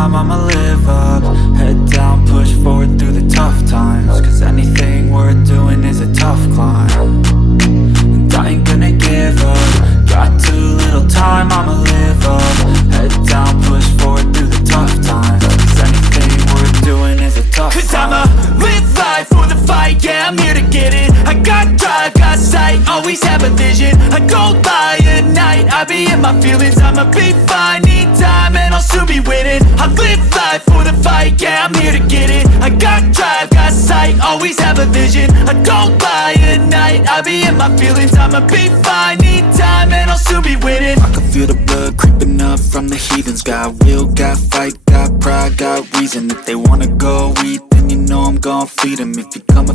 time, I'ma live up. Head down, push forward through the tough times, cause anything worth doing is a tough climb. And I ain't gonna give up. Got too little time, I'ma live up. Head down, push forward through the tough times, cause anything worth doing is a tough climb. Cause I'ma live life for the fight, yeah, I'm here to get it. I got drive, got sight, always have a vision. I go by at night, I be in my feelings. I'ma be fine, need time, and I'll soon be winning. I live life for the fight, yeah, I'm here to get it. I got drive, got sight, always have a vision. I go by at night, I be in my feelings. I'ma be fine, need time, and I'll soon be winning. I can feel the blood creeping up from the heathens. Got will, got fight, got pride, got reason. If they wanna go eat, then you know I'm gon' feed them. If you come